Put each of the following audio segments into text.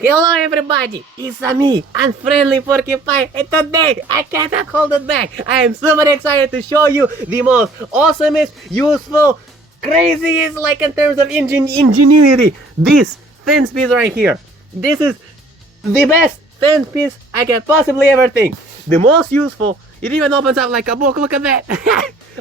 Hello everybody, it's me, Unfriendly Porcupine, and today I cannot hold it back. I am super excited to show you the most awesomest, useful, craziest, like in terms of ingenuity, this fence piece right here. This is the best fence piece I can possibly ever think. The most useful, it even opens up like a book, look at that.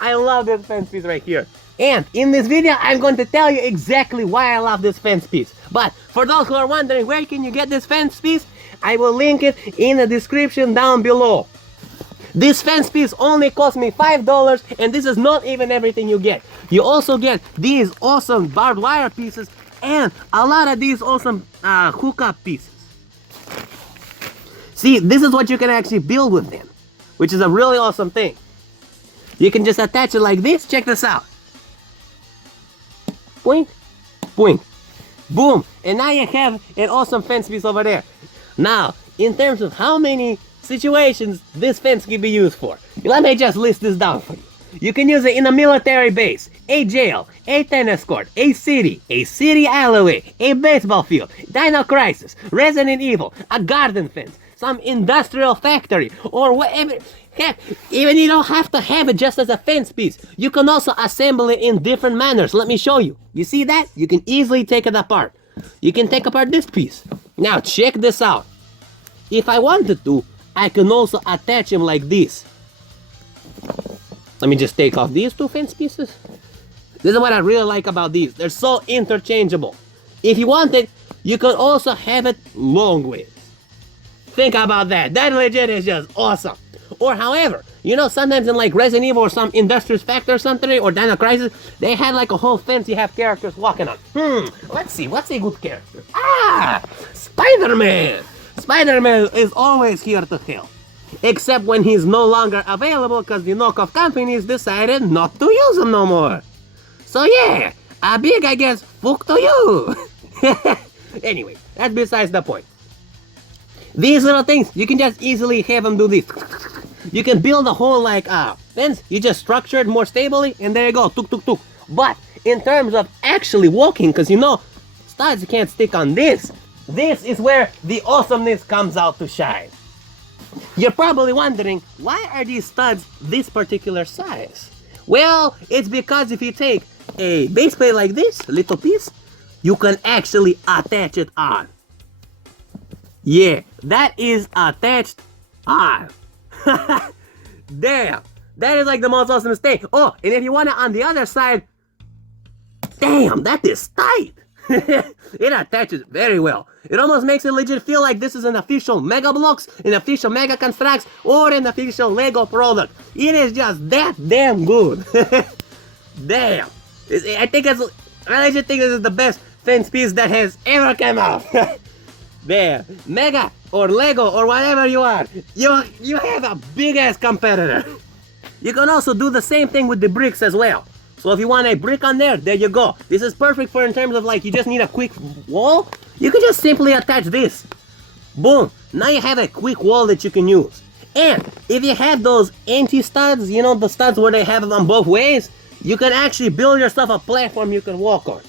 I love this fence piece right here. And in this video, I'm going to tell you exactly why I love this fence piece. But for those who are wondering where can you get this fence piece, I will link it in the description down below. This fence piece only cost me $5, and this is not even everything you get. You also get these awesome barbed wire pieces and a lot of these awesome hookup pieces. See, this is what you can actually build with them, which is a really awesome thing. You can just attach it like this. Check this out. Boink, boink, boom, and now you have an awesome fence piece over there. Now, in terms of how many situations this fence can be used for, let me just list this down for you. You can use it in a military base, a jail, a tennis court, a city alleyway, a baseball field, Dino Crisis, Resident Evil, a garden fence, some industrial factory, or whatever. Heck, even you don't have to have it just as a fence piece. You can also assemble it in different manners. Let me show you. You see that? You can easily take it apart. You can take apart this piece. Now check this out. If I wanted to, I can also attach them like this. Let me just take off these two fence pieces. This is what I really like about these. They're so interchangeable. If you want it, you can also have it long ways. Think about that. That legit is just awesome. Or however, you know, sometimes in like Resident Evil or some Industrious Factory or something, or Dino Crisis, they had like a whole fence you have characters walking on. Let's see, what's a good character? Spider-Man! Spider-Man is always here to help. Except when he's no longer available because the knockoff companies decided not to use him no more. So yeah, a big, I guess, fuck to you. Anyway, that's besides the point. These little things, you can just easily have them do this. You can build a whole like fence, you just structure it more stably, and there you go, tuk tuk tuk. But in terms of actually walking, because you know, studs can't stick on this. This is where the awesomeness comes out to shine. You're probably wondering, why are these studs this particular size? Well, it's because if you take a base plate like this, a little piece, you can actually attach it on. Yeah, that is attached on. Damn, that is like the most awesome thing. Oh, and if you want it on the other side, damn, that is tight. It attaches very well. It almost makes it legit feel like this is an official Mega Bloks, an official Mega Construx, or an official Lego product. It is just that damn good. Damn, I legit think this is the best fence piece that has ever come out. There, Mega or Lego or whatever you are, you have a big ass competitor. You can also do the same thing with the bricks as well. So if you want a brick on there you go. This is perfect for in terms of like you just need a quick wall. You can just simply attach this. Boom, now you have a quick wall that you can use. And if you have those empty studs, you know, the studs where they have them on both ways, you can actually build yourself a platform you can walk on.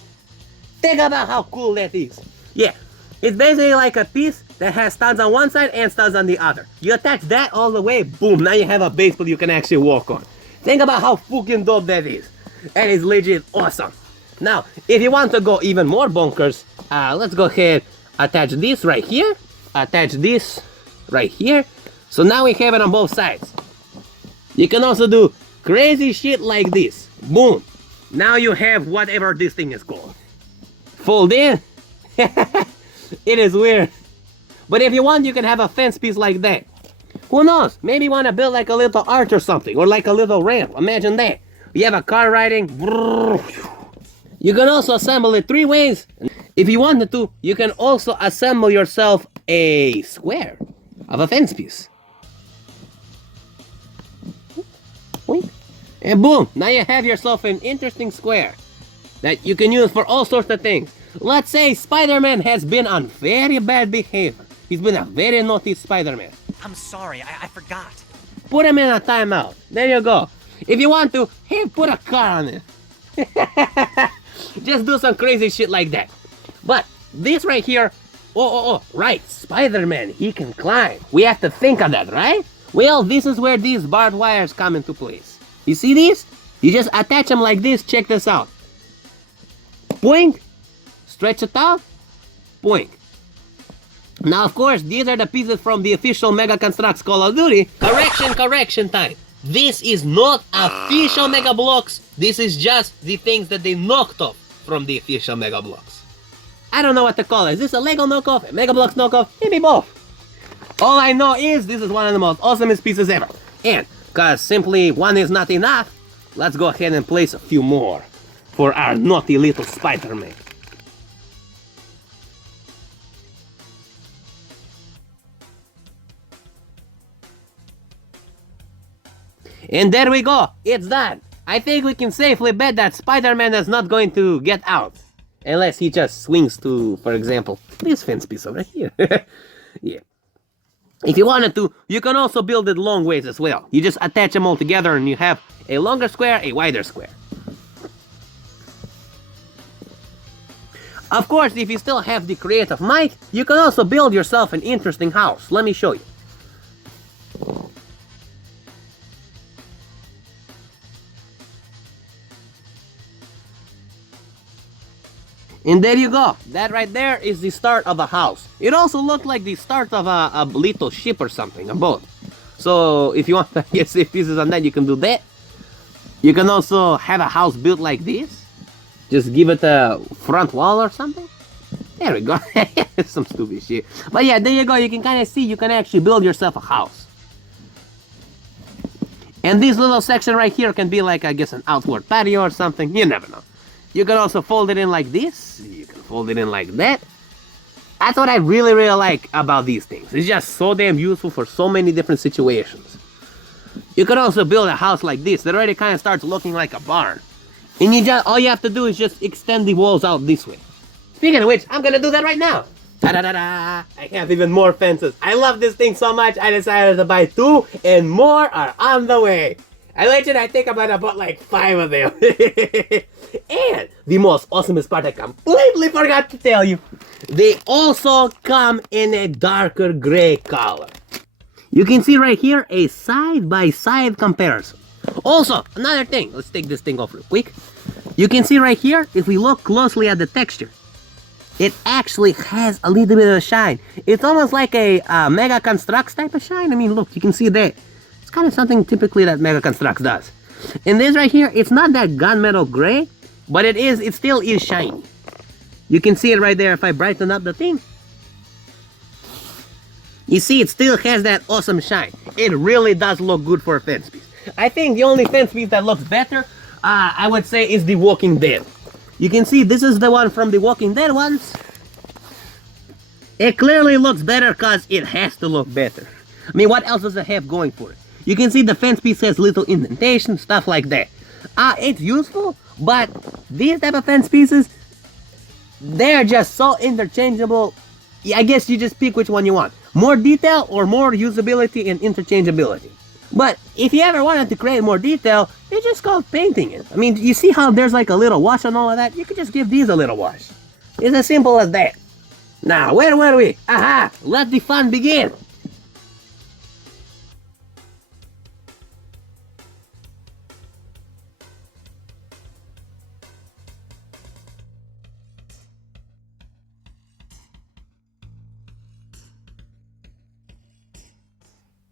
Think about how cool that is. Yeah. It's basically like a piece that has studs on one side and studs on the other. You attach that all the way, boom, now you have a base that you can actually walk on. Think about how fucking dope that is. That is legit awesome. Now, if you want to go even more bonkers, let's go ahead, attach this right here, attach this right here. So now we have it on both sides. You can also do crazy shit like this. Boom. Now you have whatever this thing is called. Fold in. It is weird. But if you want, you can have a fence piece like that. Who knows? Maybe you want to build like a little arch or something. Or like a little ramp. Imagine that. You have a car riding. You can also assemble it 3 ways. If you wanted to, you can also assemble yourself a square of a fence piece. And boom. Now you have yourself an interesting square that you can use for all sorts of things. Let's say Spider-Man has been on very bad behavior. He's been a very naughty Spider-Man. I'm sorry, I forgot. Put him in a timeout. There you go. If you want to, hey, put a car on it. Just do some crazy shit like that. But this right here Right, Spider-Man, he can climb. We have to think of that, right? Well, this is where these barbed wires come into place. You see these? You just attach them like this, check this out. Boink, stretch it out, boink. Now, of course, these are the pieces from the official Mega Construx Call of Duty. Correction time. This is not official Mega Bloks. This is just the things that they knocked off from the official Mega Bloks. I don't know what to call it. Is this a Lego knockoff, a Mega Bloks knockoff? Maybe both. All I know is this is one of the most awesomest pieces ever. And, cause simply one is not enough, let's go ahead and place a few more for our naughty little Spider-Man. And there we go, it's done. I think we can safely bet that Spider-Man is not going to get out. Unless he just swings to, for example, this fence piece over here. Yeah. If you wanted to, you can also build it long ways as well. You just attach them all together and you have a longer square, a wider square. Of course, if you still have the creative might, you can also build yourself an interesting house. Let me show you. And there you go. That right there is the start of a house. It also looked like the start of a little ship or something, a boat. So if you want to get save pieces on that, you can do that. You can also have a house built like this. Just give it a front wall or something. There we go. Some stupid shit. But yeah, there you go. You can kind of see you can actually build yourself a house. And this little section right here can be like, I guess, an outward patio or something. You never know. You can also fold it in like this. You can fold it in like that. That's what I really like about these things. It's just so damn useful for so many different situations. You could also build a house like this that already kind of starts looking like a barn. And you just all you have to do is just extend the walls out this way. Speaking of which, I'm gonna do that right now. Ta-da-da-da! I have even more fences. I love this thing so much, I decided to buy 2, and more are on the way. I think I might have bought like 5 of them. And the most awesomest part I completely forgot to tell you, they also come in a darker gray color. You can see right here a side-by-side comparison. Also, another thing, let's take this thing off real quick. You can see right here, if we look closely at the texture, it actually has a little bit of a shine. It's almost like a Mega Construx type of shine. I mean, look, you can see that. It's kind of something typically that Mega Construx does. And this right here, it's not that gunmetal gray, but it still is shiny. You can see it right there if I brighten up the thing. You see, it still has that awesome shine. It really does look good for a fence piece. I think the only fence piece that looks better, I would say, is The Walking Dead. You can see this is the one from The Walking Dead ones. It clearly looks better because it has to look better. I mean, what else does it have going for it? You can see the fence piece has little indentation, stuff like that. It's useful, but these type of fence pieces, they're just so interchangeable. I guess you just pick which one you want. More detail or more usability and interchangeability. But if you ever wanted to create more detail, it's just called painting it. I mean, you see how there's like a little wash and all of that? You could just give these a little wash. It's as simple as that. Now, where were we? Aha! Let the fun begin!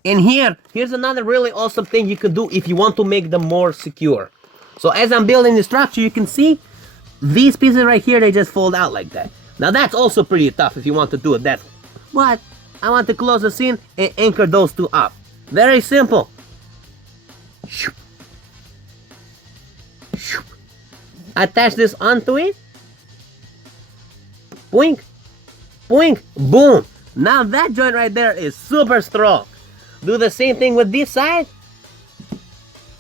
And here's another really awesome thing you could do if you want to make them more secure. So as I'm building the structure, you can see these pieces right here, they just fold out like that. Now that's also pretty tough if you want to do it that way. But I want to close the scene and anchor those two up. Very simple. Attach this onto it. Boink, boink, boom. Now that joint right there is super strong. Do the same thing with this side.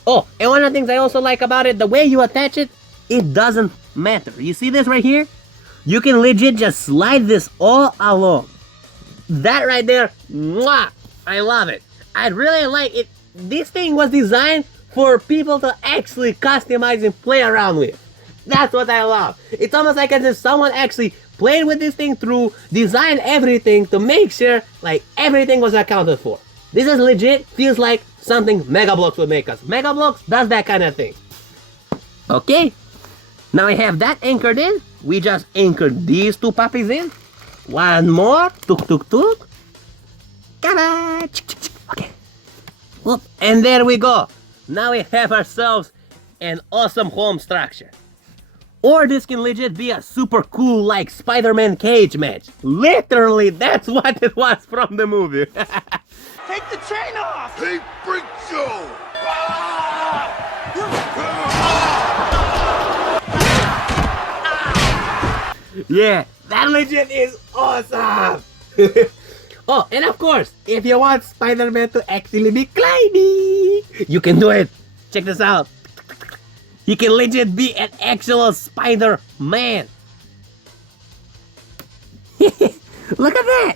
Oh, and one of the things I also like about it, the way you attach it, it doesn't matter. You see this right here? You can legit just slide this all along. That right there, mwah, I love it. I really like it. This thing was designed for people to actually customize and play around with. That's what I love. It's almost like as if someone actually played with this thing through, designed everything to make sure like everything was accounted for. This is legit, feels like something Mega Bloks would make us. Mega Bloks does that kind of thing. Okay, now I have that anchored in. We just anchored these two puppies in. One more, tuk tuk tuk. Ta-da! Okay. Whoop. And there we go. Now we have ourselves an awesome home structure. Or this can legit be a super cool like Spider-Man cage match. Literally, that's what it was from the movie. Take the chain off! Hey, freak show! Yeah, that legit is awesome! Oh, and of course, if you want Spider-Man to actually be climbing, you can do it. Check this out. He can legit be an actual Spider-Man. Look at that!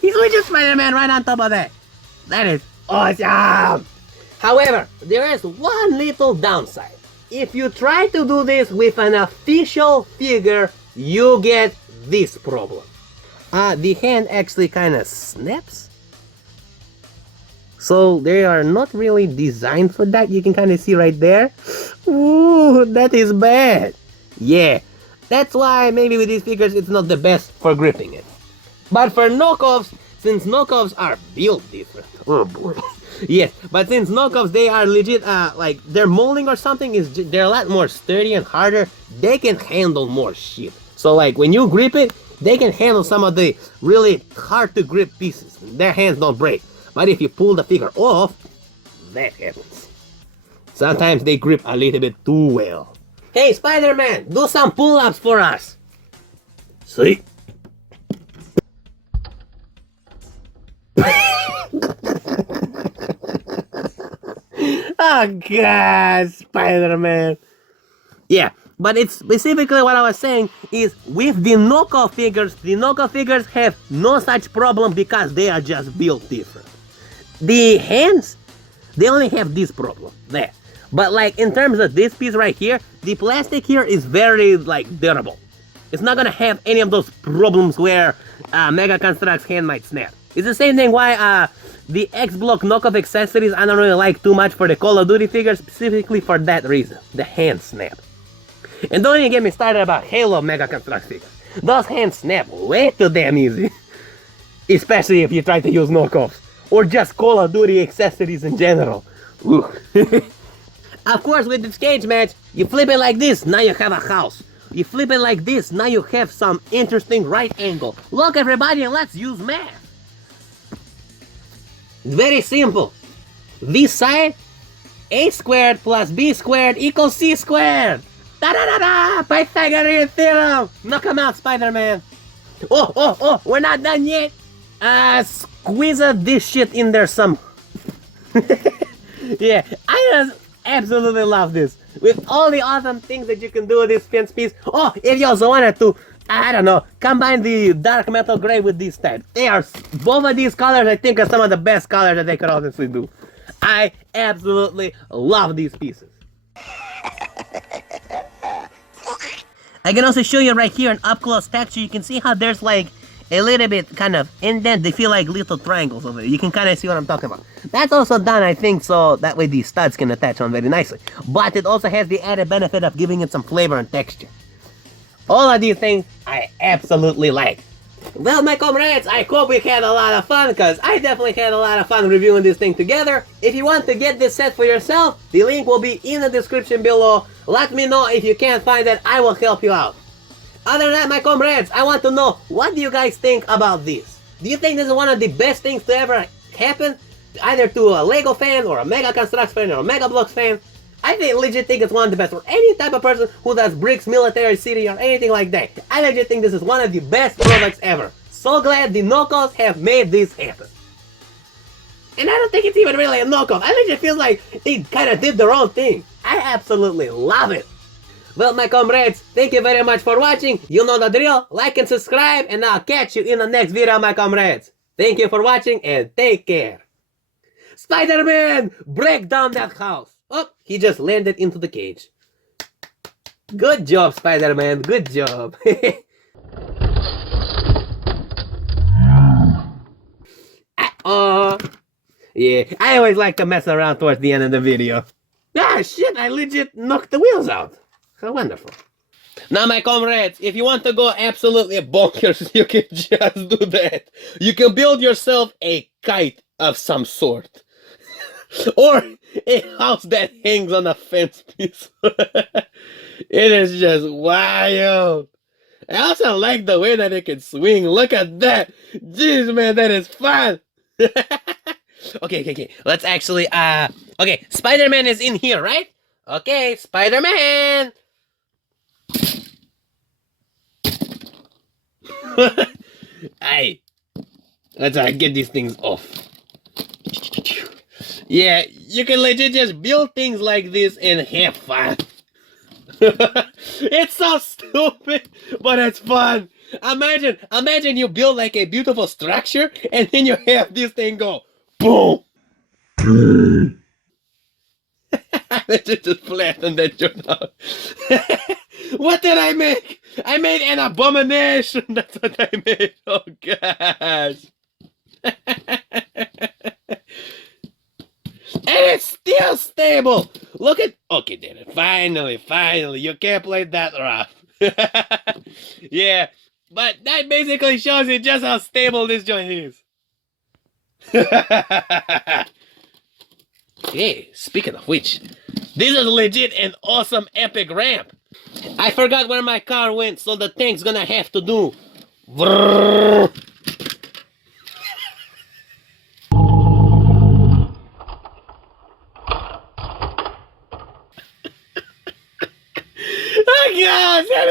He's legit Spider-Man right on top of that. That is awesome! However, there is one little downside. If you try to do this with an official figure, you get this problem. The hand actually kind of snaps. So they are not really designed for that. You can kind of see right there. Ooh, that is bad. Yeah, that's why maybe with these figures it's not the best for gripping it. But for knockoffs, since knockoffs are built different. Oh boy. Yes, but since knockoffs they are legit, like their molding or something they're a lot more sturdy and harder. They can handle more shit. So like when you grip it, they can handle some of the really hard to grip pieces. Their hands don't break. But if you pull the figure off, that happens. Sometimes they grip a little bit too well. Hey Spider-Man, do some pull-ups for us. See? Oh god, Spider-Man. Yeah, but it's specifically what I was saying is with the knockoff figures have no such problem because they are just built different. The hands, they only have this problem there. But like in terms of this piece right here, the plastic here is very like durable. It's not gonna have any of those problems where Mega Construx hand might snap. It's the same thing why the X-Block knockoff accessories I don't really like too much for the Call of Duty figures, specifically for that reason, the hand snap. And don't even get me started about Halo Mega Construx figures. Those hands snap way too damn easy. Especially if you try to use knockoffs. Or just Call of Duty accessories in general. Of course, with this cage match, you flip it like this, now you have a house. You flip it like this, now you have some interesting right angle. Look everybody, let's use math. It's very simple. This side, a squared plus b squared equals c squared. Da-da-da-da! Pythagorean theorem! Knock him out, Spider-Man. Oh, we're not done yet. Squeeze this shit in there some. Yeah, I just absolutely love this. With all the awesome things that you can do with this fence piece. Oh, if you also wanted to, I don't know, combine the dark metal gray with these types. Both of these colors I think are some of the best colors that they could honestly do. I absolutely love these pieces. I can also show you right here an up-close texture. You can see how there's like a little bit kind of indent. They feel like little triangles over there. You can kind of see what I'm talking about. That's also done, I think, so that way these studs can attach on very nicely. But it also has the added benefit of giving it some flavor and texture. All of these things I absolutely like. Well, my comrades, I hope we had a lot of fun, because I definitely had a lot of fun reviewing this thing together. If you want to get this set for yourself, the link will be in the description below. Let me know if you can't find it, I will help you out. Other than that, my comrades, I want to know, what do you guys think about this? Do you think this is one of the best things to ever happen? Either to a LEGO fan, or a Mega Construx fan, or a Mega Bloks fan? I legit think it's one of the best for any type of person who does bricks, military, city, or anything like that. I legit think this is one of the best products ever. So glad the knockoffs have made this happen. And I don't think it's even really a knockoff. I legit feel like they kind of did their own thing. I absolutely love it. Well, my comrades, thank you very much for watching. You know the drill. Like and subscribe, and I'll catch you in the next video, my comrades. Thank you for watching, and take care. Spider-Man, break down that house. Oh, he just landed into the cage. Good job, Spider-Man. Good job. Oh, yeah. I always like to mess around towards the end of the video. Ah, shit, I legit knocked the wheels out. How wonderful. Now, my comrades, if you want to go absolutely bonkers, you can just do that. You can build yourself a kite of some sort. Or a house that hangs on a fence piece. It is just wild. I also like the way that it can swing. Look at that. Jeez, man, that is fun. Okay. Let's actually, okay, Spider-Man is in here, right? Okay, Spider-Man. Hey, let's get these things off. Yeah, you can legit just build things like this and have fun. It's so stupid, but it's fun. Imagine you build like a beautiful structure and then you have this thing go boom. Just flatten that joint out. What did I make? I made an abomination. That's what I made. Oh gosh. And it's still stable. Look at. Okay, did it. Finally. You can't play that rough. Yeah, but that basically shows you just how stable this joint is. Hey, speaking of which, this is legit an awesome epic ramp. I forgot where my car went, so the tank's gonna have to do. Vrrr. Oh gosh, that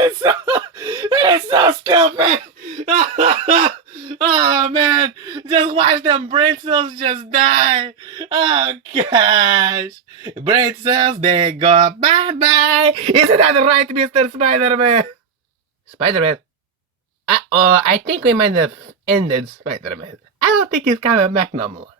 is so stupid. Oh man, just watch them brain cells just die. Oh gosh, brain cells, they go bye-bye. Isn't that right, Mr. Spider-Man? Spider-Man? I think we might have ended Spider-Man. I don't think he's coming back no more.